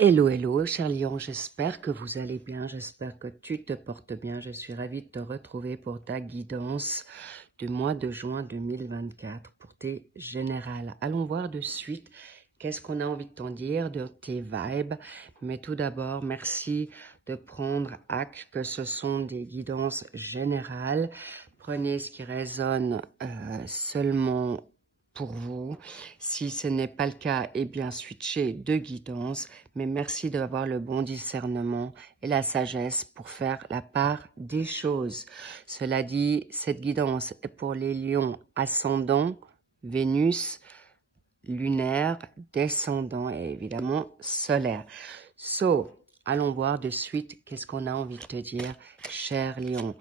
Hello, hello, cher Lion, j'espère que vous allez bien, j'espère que tu te portes bien. Je suis ravie de te retrouver pour ta guidance du mois de juin 2024 pour tes générales. Allons voir de suite qu'est-ce qu'on a envie de t'en dire, de tes vibes. Mais tout d'abord, merci de prendre acte que ce sont des guidances générales. Prenez ce qui résonne seulement pour vous. Si ce n'est pas le cas, eh bien, switchez de guidance. Mais merci d'avoir le bon discernement et la sagesse pour faire la part des choses. Cela dit, cette guidance est pour les lions ascendants, Vénus, lunaire, descendant et évidemment solaire. Allons voir de suite qu'est-ce qu'on a envie de te dire, cher lion.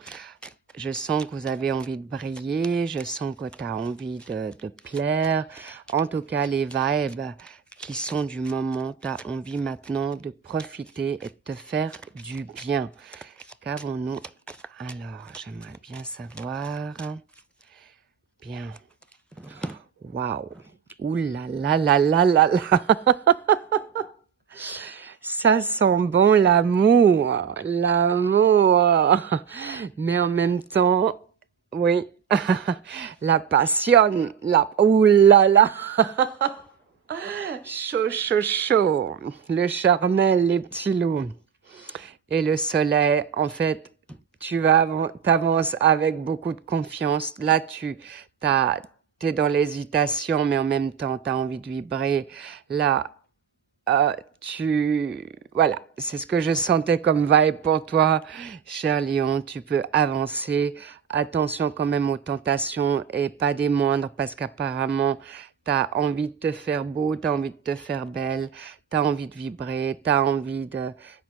Je sens que vous avez envie de briller, je sens que tu as envie de plaire. En tout cas, les vibes qui sont du moment, tu as envie maintenant de profiter et de te faire du bien. Qu'avons-nous? Alors, j'aimerais bien savoir. Bien. Waouh. Ouh là là là là là là. Ça sent bon l'amour, l'amour, mais en même temps, oui, la passion, ouh là là, chaud, chaud, chaud, le charnel, les petits loups, et le soleil, en fait, t'avances avec beaucoup de confiance, là t'es dans l'hésitation, mais en même temps, t'as envie de vibrer, là, voilà, c'est ce que je sentais comme vibe pour toi, cher lion. Tu peux avancer. Attention quand même aux tentations et pas des moindres parce qu'apparemment, tu as envie de te faire beau, tu as envie de te faire belle, tu as envie de vibrer, tu as envie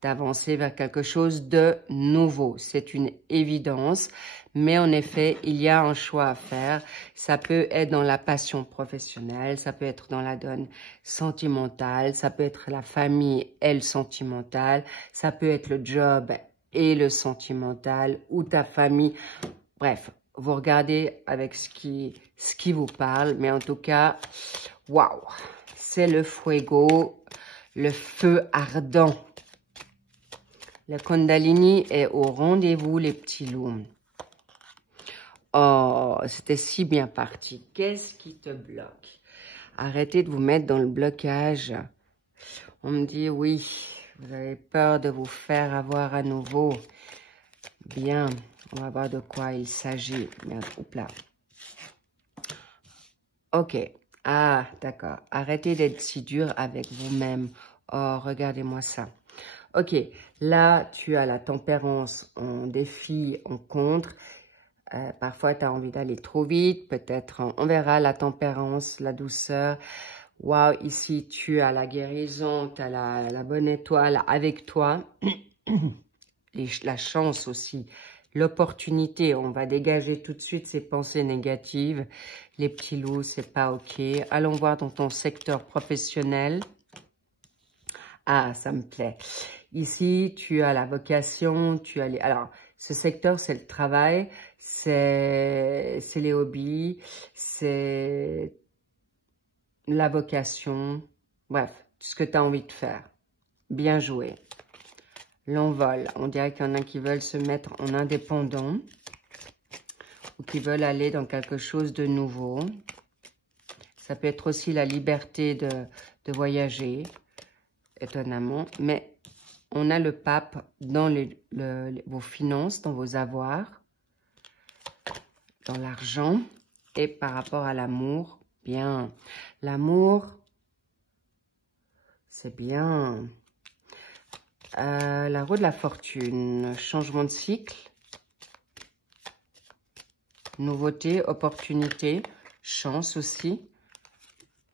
d'avancer vers quelque chose de nouveau. C'est une évidence. Mais en effet, il y a un choix à faire. Ça peut être dans la passion professionnelle, ça peut être dans la donne sentimentale, ça peut être la famille et le sentimental, ça peut être le job et le sentimental ou ta famille. Bref, vous regardez avec ce qui vous parle. Mais en tout cas, waouh, c'est le fuego, le feu ardent. Le Kundalini est au rendez-vous, les petits loups. Oh, c'était si bien parti. Qu'est-ce qui te bloque? Arrêtez de vous mettre dans le blocage. On me dit, oui, vous avez peur de vous faire avoir à nouveau. Bien, on va voir de quoi il s'agit. Oups là. Ok. Ah, d'accord. Arrêtez d'être si dur avec vous-même. Oh, regardez-moi ça. Ok, là, tu as la tempérance en défi, en contre. Parfois, tu as envie d'aller trop vite, peut-être, on verra la tempérance, la douceur. Waouh, ici, tu as la guérison, tu as la bonne étoile avec toi. La chance aussi, l'opportunité. On va dégager tout de suite ces pensées négatives. Les petits loups, c'est pas OK. Allons voir dans ton secteur professionnel. Ah, ça me plaît. Ici, tu as la vocation, tu as les... Alors, ce secteur, c'est le travail, c'est les hobbies, c'est la vocation, bref, ce que tu as envie de faire. Bien joué. L'envol, on dirait qu'il y en a qui veulent se mettre en indépendant ou qui veulent aller dans quelque chose de nouveau. Ça peut être aussi la liberté de voyager, étonnamment, mais... On a le pape dans vos finances, dans vos avoirs, dans l'argent et par rapport à l'amour. Bien. L'amour, c'est bien. La roue de la fortune, changement de cycle, nouveauté, opportunité, chance aussi.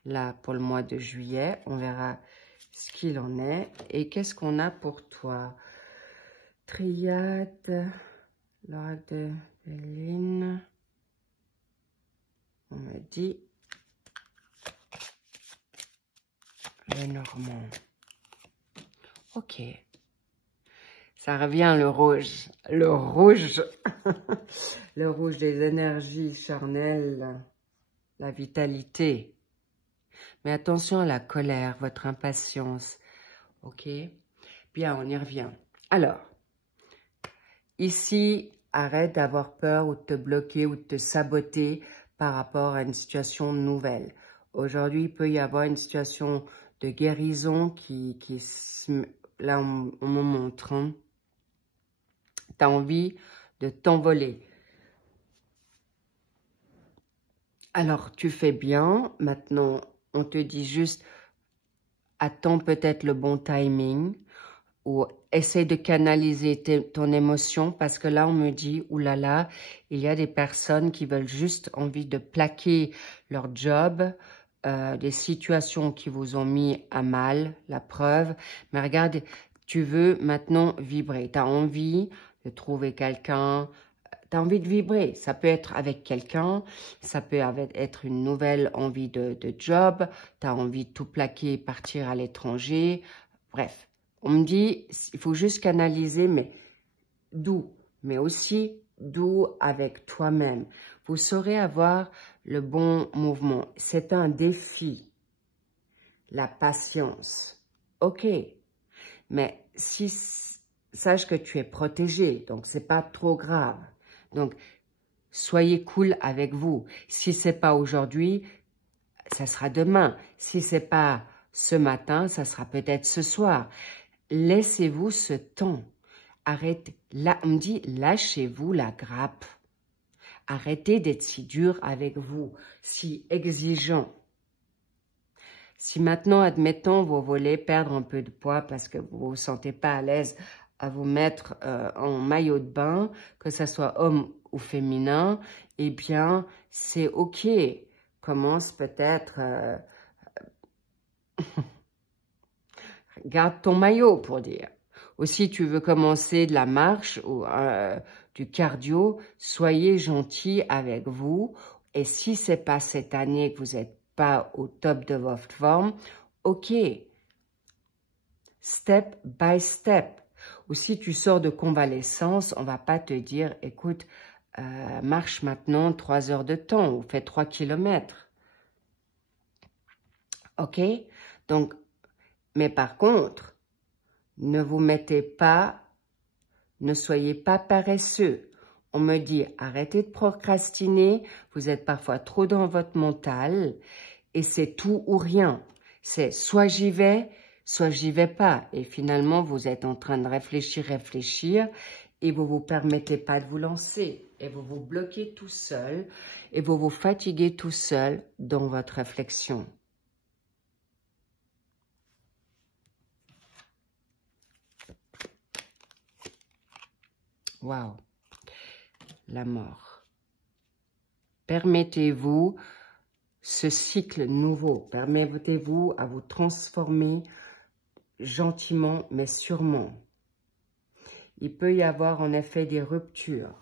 Là, pour le mois de juillet, on verra ce qu'il en est. Et qu'est-ce qu'on a pour toi? Triade, l'oracle de Béline. On me dit le Normand. Ok. Ça revient le rouge. Le rouge. Le rouge des énergies charnelles. La vitalité. Mais attention à la colère, votre impatience. Ok? Bien, on y revient. Alors, ici, arrête d'avoir peur ou de te bloquer ou de te saboter par rapport à une situation nouvelle. Aujourd'hui, il peut y avoir une situation de guérison là, on me montre. Hein. Tu as envie de t'envoler. Alors, tu fais bien. Maintenant, on te dit juste, attends peut-être le bon timing ou essaie de canaliser ton émotion parce que là, on me dit, oulala, il y a des personnes qui veulent juste envie de plaquer leur job, des situations qui vous ont mis à mal, la preuve. Mais regarde, tu veux maintenant vibrer. Tu as envie de trouver quelqu'un, tu as envie de vibrer. Ça peut être avec quelqu'un, ça peut être une nouvelle envie de job, tu as envie de tout plaquer, partir à l'étranger. Bref, on me dit, il faut juste canaliser, mais doux, mais aussi doux avec toi-même. Vous saurez avoir le bon mouvement. C'est un défi, la patience. Ok, mais sache que tu es protégé, donc c'est pas trop grave. Donc, soyez cool avec vous. Si c'est pas aujourd'hui, ça sera demain. Si c'est pas ce matin, ça sera peut-être ce soir. Laissez-vous ce temps. Arrêtez. Là, on me dit, lâchez-vous la grappe. Arrêtez d'être si dur avec vous, si exigeant. Si maintenant, admettons, vous voulez perdre un peu de poids parce que vous ne vous sentez pas à l'aise à vous mettre en maillot de bain, que ce soit homme ou féminin, eh bien, c'est OK. Commence peut-être... garde ton maillot, pour dire. Ou si tu veux commencer de la marche ou du cardio, soyez gentil avec vous. Et si c'est pas cette année que vous n'êtes pas au top de votre forme, OK. Step by step. Ou si tu sors de convalescence, on va pas te dire, écoute, marche maintenant 3 heures de temps ou fais 3 kilomètres. OK? Donc, mais par contre, ne vous mettez pas, ne soyez pas paresseux. On me dit, arrêtez de procrastiner, vous êtes parfois trop dans votre mental et c'est tout ou rien. C'est soit j'y vais pas. Et finalement, vous êtes en train de réfléchir et vous ne vous permettez pas de vous lancer. Et vous vous bloquez tout seul et vous vous fatiguez tout seul dans votre réflexion. Waouh, la mort. Permettez-vous ce cycle nouveau. Permettez-vous à vous transformer gentiment, mais sûrement. Il peut y avoir en effet des ruptures.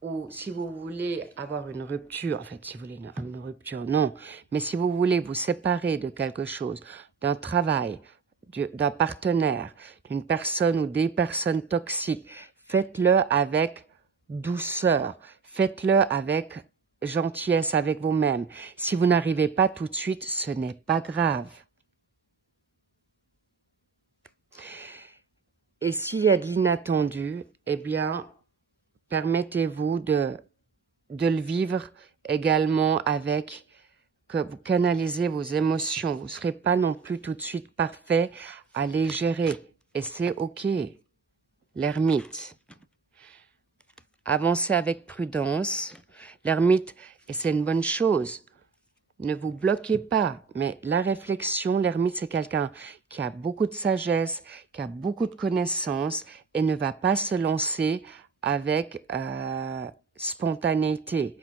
Ou si vous voulez avoir une rupture, en fait, si vous voulez une rupture, non. Mais si vous voulez vous séparer de quelque chose, d'un travail, d'un partenaire, d'une personne ou des personnes toxiques, faites-le avec douceur. Faites-le avec gentillesse avec vous-même. Si vous n'arrivez pas tout de suite, ce n'est pas grave. Et s'il y a de l'inattendu, eh bien, permettez-vous de le vivre également avec que vous canalisez vos émotions. Vous ne serez pas non plus tout de suite parfait à les gérer. Et c'est OK. L'ermite. Avancez avec prudence. L'ermite, et c'est une bonne chose. Ne vous bloquez pas, mais la réflexion, l'ermite, c'est quelqu'un qui a beaucoup de sagesse, qui a beaucoup de connaissances et ne va pas se lancer avec spontanéité.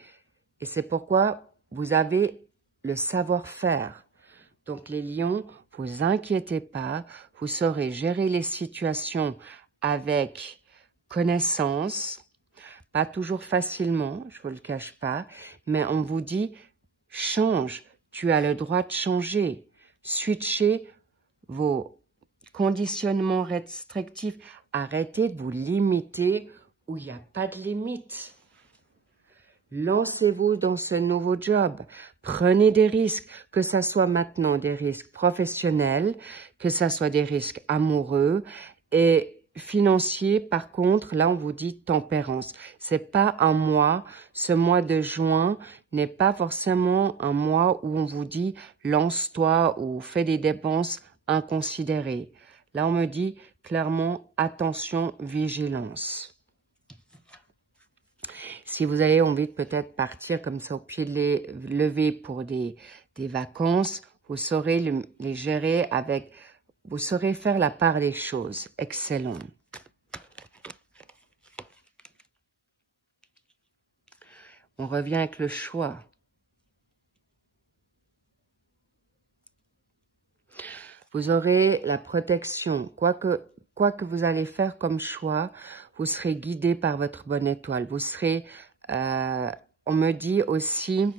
Et c'est pourquoi vous avez le savoir-faire. Donc les lions, vous inquiétez pas, vous saurez gérer les situations avec connaissance, pas toujours facilement, je vous le cache pas, mais on vous dit change, tu as le droit de changer, switchez vos conditionnements restrictifs, arrêtez de vous limiter où il n'y a pas de limite. Lancez-vous dans ce nouveau job. Prenez des risques, que ça soit maintenant des risques professionnels, que ça soit des risques amoureux et financiers. Par contre, là, on vous dit tempérance. C'est pas un mois. Ce mois de juin n'est pas forcément un mois où on vous dit lance-toi ou fais des dépenses inconsidérées. Là, on me dit clairement attention, vigilance. Si vous avez envie de peut-être partir comme ça au pied levé pour des vacances, vous saurez les gérer avec, vous saurez faire la part des choses. Excellent. On revient avec le choix. Vous aurez la protection. Quoi que vous allez faire comme choix, vous serez guidé par votre bonne étoile. Vous serez, on me dit aussi,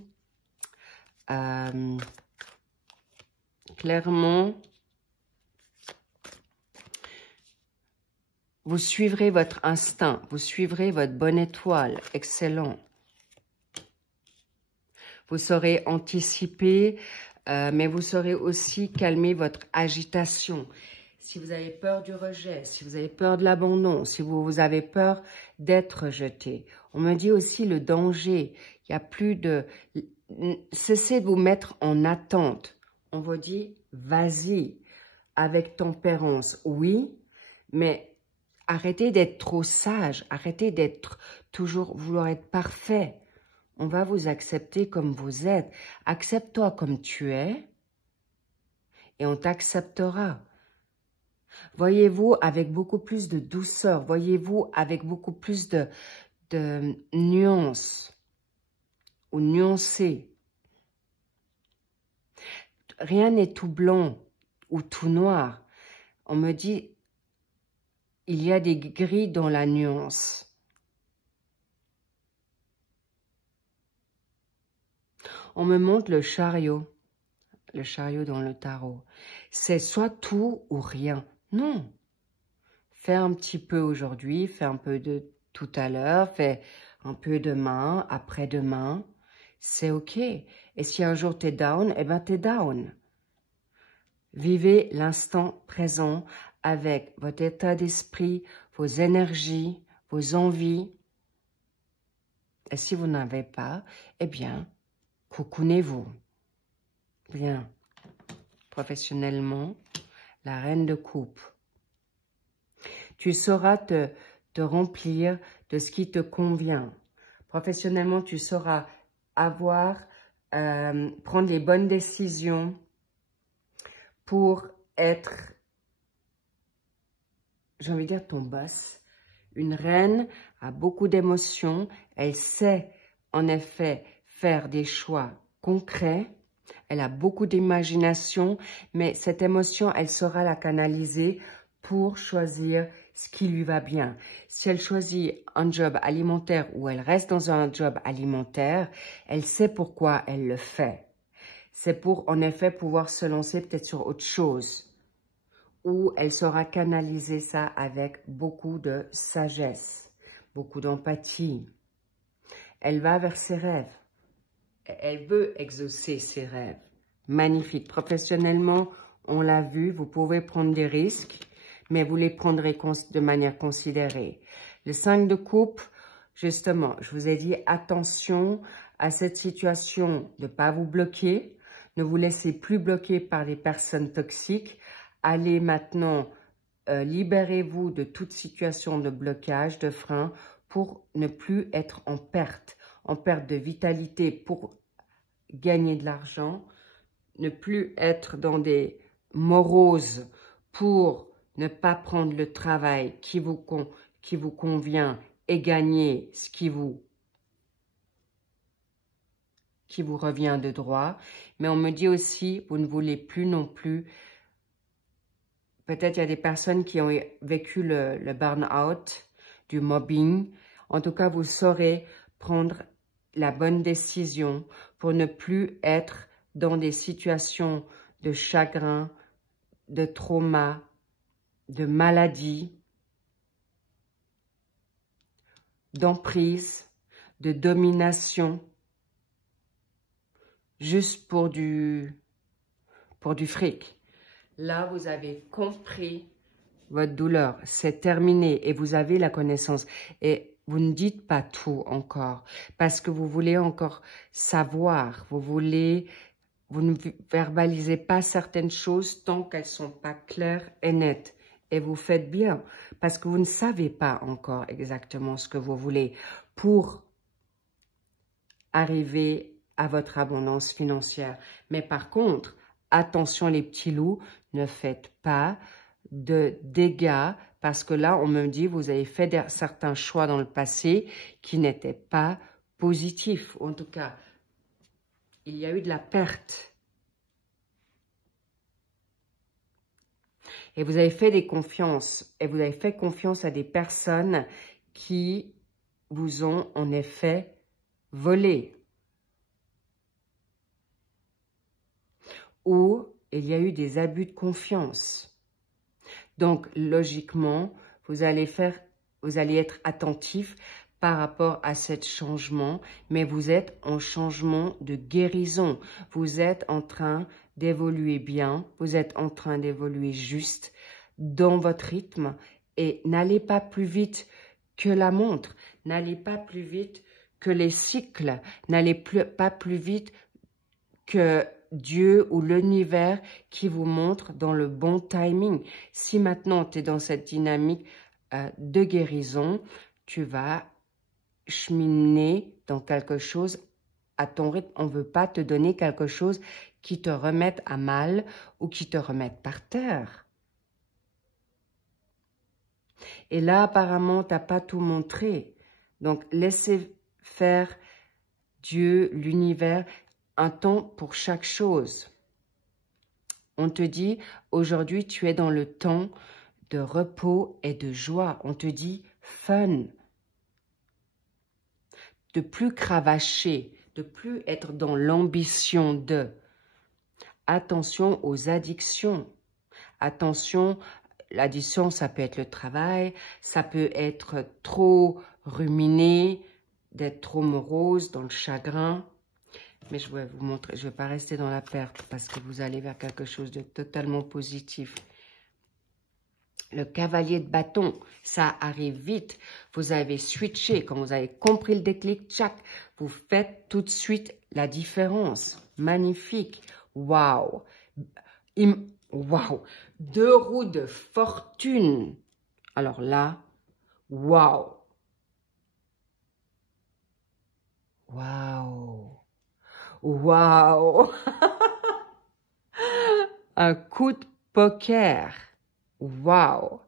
clairement, vous suivrez votre instinct, vous suivrez votre bonne étoile. Excellent. Vous saurez anticiper, mais vous saurez aussi calmer votre agitation. Si vous avez peur du rejet, si vous avez peur de l'abandon, si vous avez peur d'être rejeté. On me dit aussi le danger. Il n'y a plus de... Cessez de vous mettre en attente. On vous dit, vas-y, avec tempérance, oui, mais arrêtez d'être trop sage, arrêtez d'être toujours vouloir être parfait. On va vous accepter comme vous êtes. Accepte-toi comme tu es et on t'acceptera. Voyez-vous avec beaucoup plus de douceur. Voyez-vous avec beaucoup plus de nuances ou nuancé. Rien n'est tout blanc ou tout noir. On me dit, il y a des gris dans la nuance. On me montre le chariot dans le tarot. C'est soit tout ou rien. Non. Fais un petit peu aujourd'hui, fais un peu de tout à l'heure, fais un peu demain, après-demain. C'est OK. Et si un jour t'es down, eh ben t'es down. Vivez l'instant présent avec votre état d'esprit, vos énergies, vos envies. Et si vous n'avez pas, eh bien, cocoonez-vous. Bien. Professionnellement, la reine de coupe. Tu sauras te remplir de ce qui te convient. Professionnellement, tu sauras prendre les bonnes décisions pour être, j'ai envie de dire, ton boss. Une reine a beaucoup d'émotions. Elle sait, en effet, faire des choix concrets. Elle a beaucoup d'imagination, mais cette émotion, elle saura la canaliser pour choisir ce qui lui va bien. Si elle choisit un job alimentaire ou elle reste dans un job alimentaire, elle sait pourquoi elle le fait. C'est pour, en effet, pouvoir se lancer peut-être sur autre chose. Ou elle saura canaliser ça avec beaucoup de sagesse, beaucoup d'empathie. Elle va vers ses rêves. Elle veut exaucer ses rêves. Magnifique. Professionnellement, on l'a vu, vous pouvez prendre des risques, mais vous les prendrez de manière considérée. Le 5 de coupe, justement, je vous ai dit attention à cette situation de ne pas vous bloquer. Ne vous laissez plus bloquer par les personnes toxiques. Allez maintenant, libérez-vous de toute situation de blocage, de frein, pour ne plus être en perte de vitalité pour gagner de l'argent, ne plus être dans des moroses pour ne pas prendre le travail qui vous convient et gagner ce qui vous revient de droit. Mais on me dit aussi, vous ne voulez plus non plus, peut-être il y a des personnes qui ont vécu le burn-out, du mobbing. En tout cas, vous saurez prendre la bonne décision pour ne plus être dans des situations de chagrin, de trauma, de maladie, d'emprise, de domination. juste pour du fric. Là, vous avez compris votre douleur. C'est terminé et vous avez la connaissance. Et vous ne dites pas tout encore parce que vous voulez encore savoir. Vous ne verbalisez pas certaines choses tant qu'elles ne sont pas claires et nettes. Et vous faites bien parce que vous ne savez pas encore exactement ce que vous voulez pour arriver à votre abondance financière. Mais par contre, attention les petits loups, ne faites pas de dégâts parce que là, on me dit, vous avez fait certains choix dans le passé qui n'étaient pas positifs. En tout cas, il y a eu de la perte. Et vous avez fait des confiances. Et vous avez fait confiance à des personnes qui vous ont en effet volé. Ou il y a eu des abus de confiance. Donc, logiquement, vous allez être attentif par rapport à ce changement, mais vous êtes en changement de guérison. Vous êtes en train d'évoluer bien, vous êtes en train d'évoluer juste dans votre rythme et n'allez pas plus vite que la montre, n'allez pas plus vite que les cycles, n'allez pas plus vite que Dieu ou l'univers qui vous montre dans le bon timing. Si maintenant tu es dans cette dynamique de guérison, tu vas cheminer dans quelque chose à ton rythme. On ne veut pas te donner quelque chose qui te remette à mal ou qui te remette par terre. Et là, apparemment, tu n'as pas tout montré. Donc, laissez faire Dieu, l'univers, un temps pour chaque chose. On te dit, aujourd'hui, tu es dans le temps de repos et de joie. On te dit, fun. De plus cravacher, de plus être dans l'ambition de. Attention aux addictions. Attention, l'addiction, ça peut être le travail, ça peut être trop ruminé, d'être trop morose, dans le chagrin. Mais je vais vous montrer, je ne vais pas rester dans la perte parce que vous allez vers quelque chose de totalement positif. Le cavalier de bâton, ça arrive vite. Vous avez switché, quand vous avez compris le déclic, tchac, vous faites tout de suite la différence. Magnifique. Waouh. Waouh. 2 roues de fortune. Alors là, waouh. Waouh. Waouh. Un coup de poker. Waouh.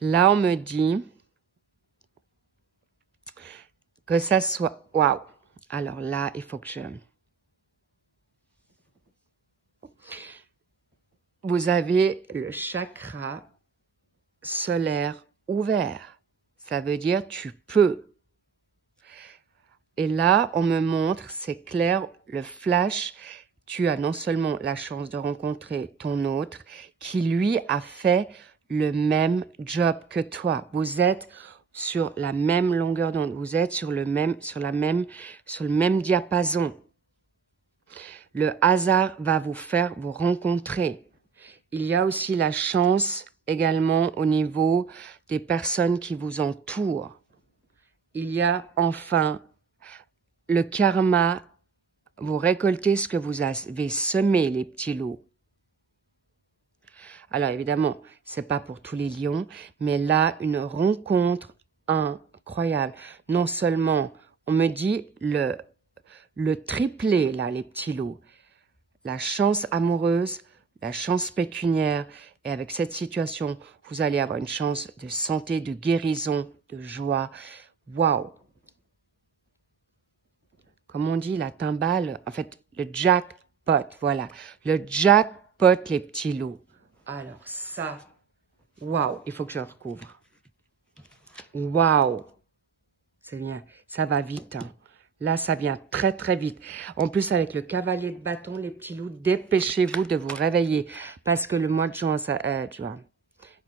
Là, on me dit que ça soit... Waouh. Alors là, il faut que je... Vous avez le chakra solaire ouvert. Ça veut dire tu peux. Et là, on me montre, c'est clair, le flash. Tu as non seulement la chance de rencontrer ton autre qui, lui, a fait le même job que toi. Vous êtes sur la même longueur d'onde. Vous êtes sur le même diapason. Le hasard va vous faire vous rencontrer. Il y a aussi la chance également au niveau des personnes qui vous entourent. Il y a enfin le karma. Vous récoltez ce que vous avez semé, les petits loups. Alors évidemment, c'est pas pour tous les lions, mais là, une rencontre incroyable. Non seulement, on me dit le triplé, là, les petits loups. La chance amoureuse, la chance pécuniaire. Et avec cette situation, vous allez avoir une chance de santé, de guérison, de joie. Waouh! Comme on dit, la timbale, en fait, le jackpot, voilà. Le jackpot, les petits loups. Alors ça, waouh, il faut que je recouvre. Waouh! C'est bien, ça va vite, hein. Là, ça vient très, très vite. En plus, avec le cavalier de bâton, les petits loups, dépêchez-vous de vous réveiller. Parce que le mois de juin,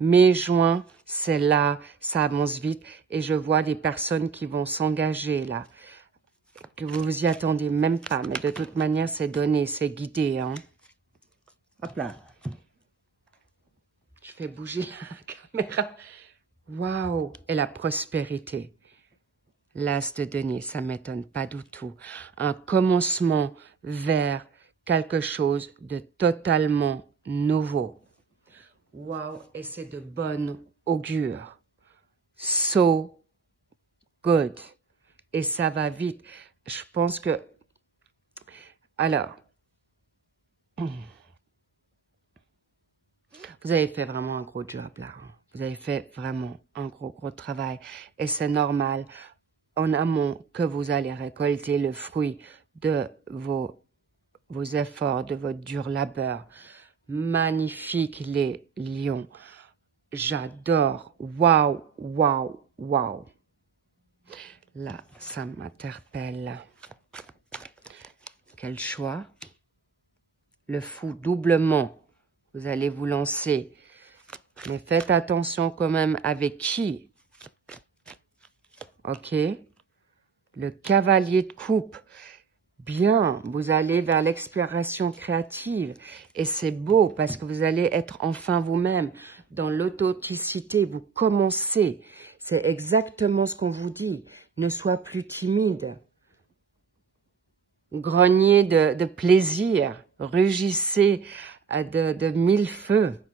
mai, juin, c'est là, ça avance vite. Et je vois des personnes qui vont s'engager là. que vous vous y attendez même pas. Mais de toute manière, c'est donné, c'est guidé. Hein. Hop là. Je fais bouger la caméra. Waouh! Et la prospérité. L'as de denier, ça ne m'étonne pas du tout. Un commencement vers quelque chose de totalement nouveau. Waouh! Et c'est de bonne augure. So good. Et ça va vite. Je pense que... Alors... Vous avez fait vraiment un gros job là. Hein. Vous avez fait vraiment un gros travail. Et c'est normal en amont que vous allez récolter le fruit de vos efforts, de votre dur labeur. Magnifique les lions. J'adore. Waouh, waouh, waouh. Là, ça m'interpelle. Quel choix. Le fou doublement. Vous allez vous lancer. Mais faites attention quand même avec qui. Ok. Le cavalier de coupe. Bien, vous allez vers l'exploration créative. Et c'est beau parce que vous allez être enfin vous-même. Dans l'authenticité, vous commencez. C'est exactement ce qu'on vous dit. Ne sois plus timide. Grognez de plaisir. Rugissez de mille feux.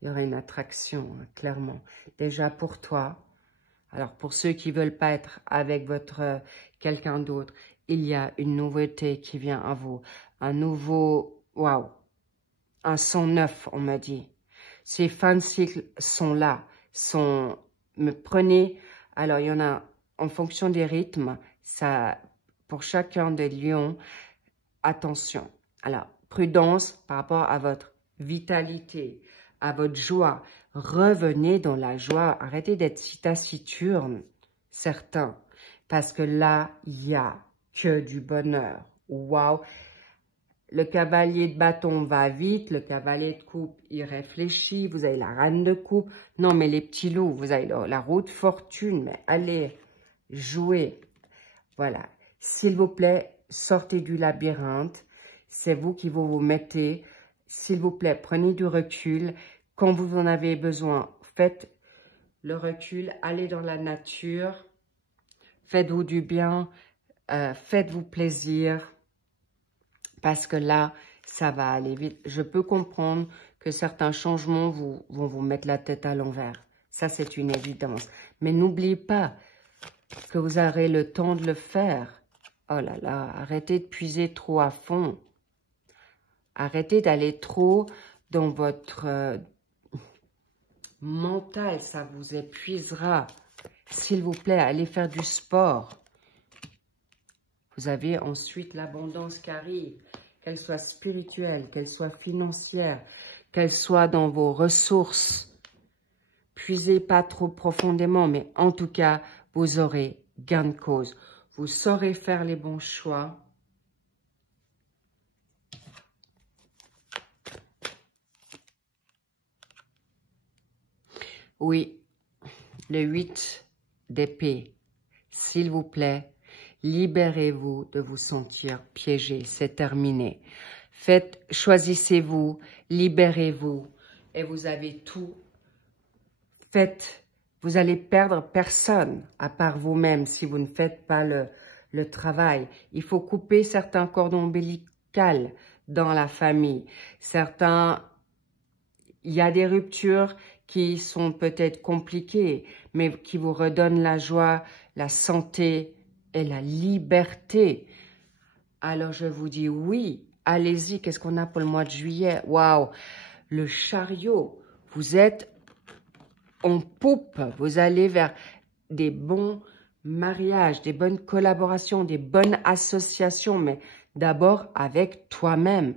Il y aura une attraction, clairement. Déjà pour toi. Alors, pour ceux qui ne veulent pas être avec votre quelqu'un d'autre, il y a une nouveauté qui vient à vous. Un nouveau, waouh, un son neuf, on m'a dit. Ces fins de cycle sont là, me prenez, alors il y en a, en fonction des rythmes, ça, pour chacun des lions, attention. Alors, prudence par rapport à votre vitalité, à votre joie. Revenez dans la joie. Arrêtez d'être si taciturne, certains. Parce que là, il n'y a que du bonheur. Waouh! Le cavalier de bâton va vite. Le cavalier de coupe, il réfléchit. Vous avez la reine de coupe. Non, mais les petits loups, vous avez la roue de fortune. Mais allez, jouez. Voilà. S'il vous plaît, sortez du labyrinthe. C'est vous qui vous mettez. S'il vous plaît, prenez du recul. Quand vous en avez besoin, faites le recul. Allez dans la nature. Faites-vous du bien. Faites-vous plaisir. Parce que là, ça va aller vite. Je peux comprendre que certains changements vont vous mettre la tête à l'envers. Ça, c'est une évidence. Mais n'oubliez pas que vous aurez le temps de le faire. Oh là là, arrêtez de puiser trop à fond. Arrêtez d'aller trop dans votre mental, ça vous épuisera. S'il vous plaît, allez faire du sport. Vous avez ensuite l'abondance qui arrive, qu'elle soit spirituelle, qu'elle soit financière, qu'elle soit dans vos ressources. Puisez pas trop profondément, mais en tout cas, vous aurez gain de cause. Vous saurez faire les bons choix. Oui, le 8 d'épée, s'il vous plaît, libérez-vous de vous sentir piégé, c'est terminé. Choisissez-vous, libérez-vous et vous avez tout. Vous allez perdre personne à part vous-même si vous ne faites pas le travail. Il faut couper certains cordons ombilicaux dans la famille. Il y a des ruptures qui sont peut-être compliquées, mais qui vous redonnent la joie, la santé et la liberté. Alors je vous dis oui, allez-y. Qu'est-ce qu'on a pour le mois de juillet? Waouh! Le chariot, vous êtes en poupe. Vous allez vers des bons mariages, des bonnes collaborations, des bonnes associations, mais d'abord avec toi-même.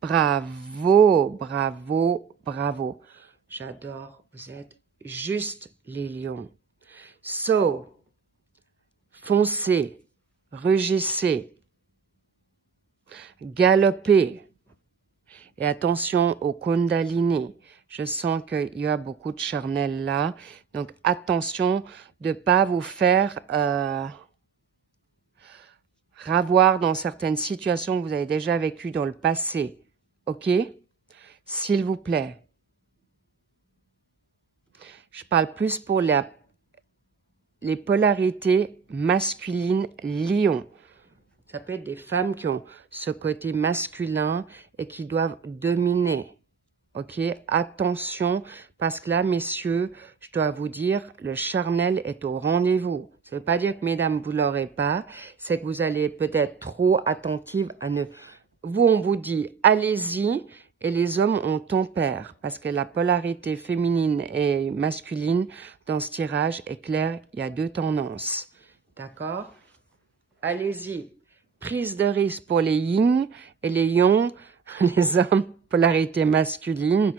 Bravo, bravo, bravo. J'adore, vous êtes juste les lions. So, foncez, rugissez, galopez. Et attention au Kundalini. Je sens qu'il y a beaucoup de charnel là. Donc, attention de ne pas vous faire Ravoir dans certaines situations que vous avez déjà vécues dans le passé. OK? S'il vous plaît. Je parle plus pour les polarités masculines lion. Ça peut être des femmes qui ont ce côté masculin et qui doivent dominer. OK? Attention, parce que là, messieurs, je dois vous dire, le charnel est au rendez-vous. Ça ne veut pas dire que, mesdames, vous ne l'aurez pas. C'est que vous allez peut-être trop attentive à ne... Vous, on vous dit, allez-y, et les hommes, on tempère. Parce que la polarité féminine et masculine, dans ce tirage, est claire, il y a deux tendances. D'accord? Allez-y. Prise de risque pour les yin et les yang, les hommes, polarité masculine.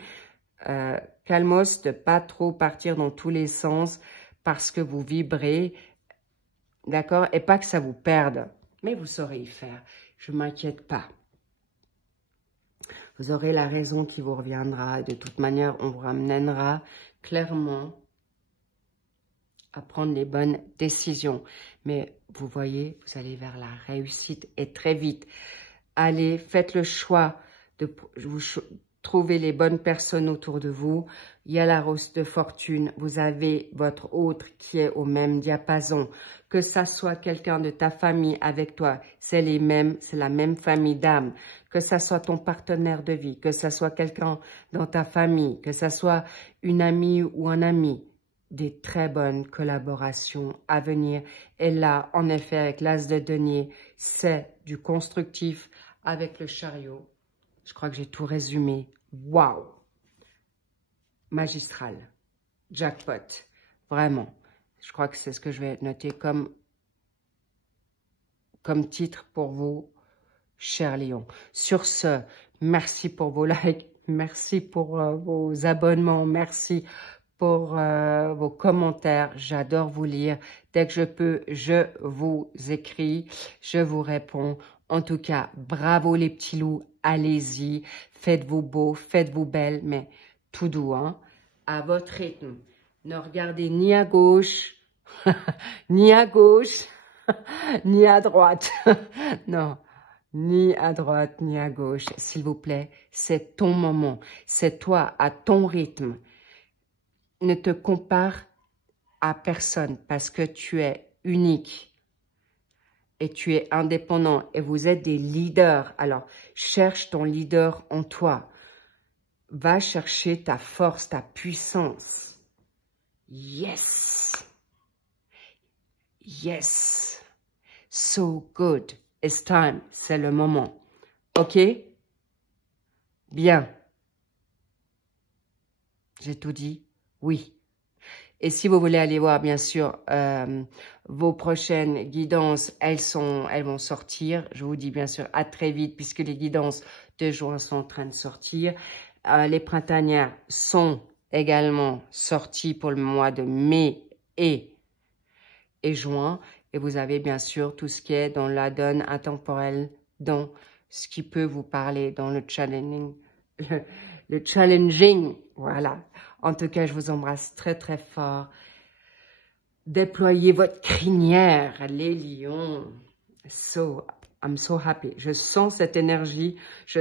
Calmos, de pas trop partir dans tous les sens parce que vous vibrez, d'accord? Et pas que ça vous perde, mais vous saurez y faire. Je ne m'inquiète pas. Vous aurez la raison qui vous reviendra. De toute manière, on vous ramènera clairement à prendre les bonnes décisions. Mais vous voyez, vous allez vers la réussite et très vite. Allez, faites le choix de trouver les bonnes personnes autour de vous. Il y a la rose de fortune. Vous avez votre autre qui est au même diapason. Que ça soit quelqu'un de ta famille avec toi, c'est la même famille d'âme. Que ça soit ton partenaire de vie, que ça soit quelqu'un dans ta famille, que ça soit une amie ou un ami. Des très bonnes collaborations à venir. Et là, en effet, avec l'as de denier, c'est du constructif avec le chariot. Je crois que j'ai tout résumé. Waouh! Magistral. Jackpot. Vraiment. Je crois que c'est ce que je vais noter comme titre pour vous, chers lions. Sur ce, merci pour vos likes. Merci pour vos abonnements. Merci pour vos commentaires. J'adore vous lire. Dès que je peux, je vous écris. Je vous réponds. En tout cas, bravo les petits loups. Allez-y. Faites-vous beau, faites-vous belle, mais tout doux, hein. À votre rythme. Ne regardez ni à gauche, ni à gauche, ni à droite. Non, ni à droite, ni à gauche. S'il vous plaît, c'est ton moment. C'est toi, à ton rythme. Ne te compare à personne parce que tu es unique et tu es indépendant et vous êtes des leaders. Alors, cherche ton leader en toi. Va chercher ta force, ta puissance. Yes. Yes. So good. It's time. C'est le moment. OK? Bien. J'ai tout dit? Oui. Et si vous voulez aller voir, bien sûr, vos prochaines guidances, elles vont sortir. Je vous dis bien sûr à très vite puisque les guidances de juin sont en train de sortir. Les printanières sont également sorties pour le mois de mai et juin. Et vous avez bien sûr tout ce qui est dans la donne intemporelle, dans ce qui peut vous parler, dans le challenging. Le challenging, voilà. En tout cas, je vous embrasse très très fort. Déployez votre crinière, les lions. I'm so happy. Je sens cette énergie. Je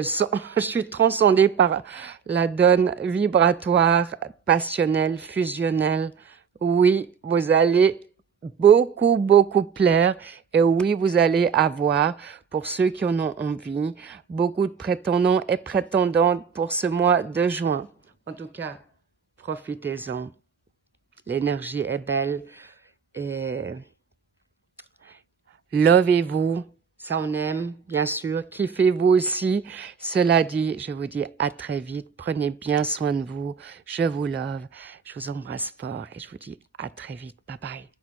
suis transcendée par la donne vibratoire, passionnelle, fusionnelle. Oui, vous allez beaucoup plaire. Et oui, vous allez avoir, pour ceux qui en ont envie, beaucoup de prétendants et prétendantes pour ce mois de juin. En tout cas, profitez-en. L'énergie est belle. Et lovez-vous. Ça, on aime, bien sûr. Kiffez-vous aussi. Cela dit, je vous dis à très vite. Prenez bien soin de vous. Je vous love. Je vous embrasse fort et je vous dis à très vite. Bye bye.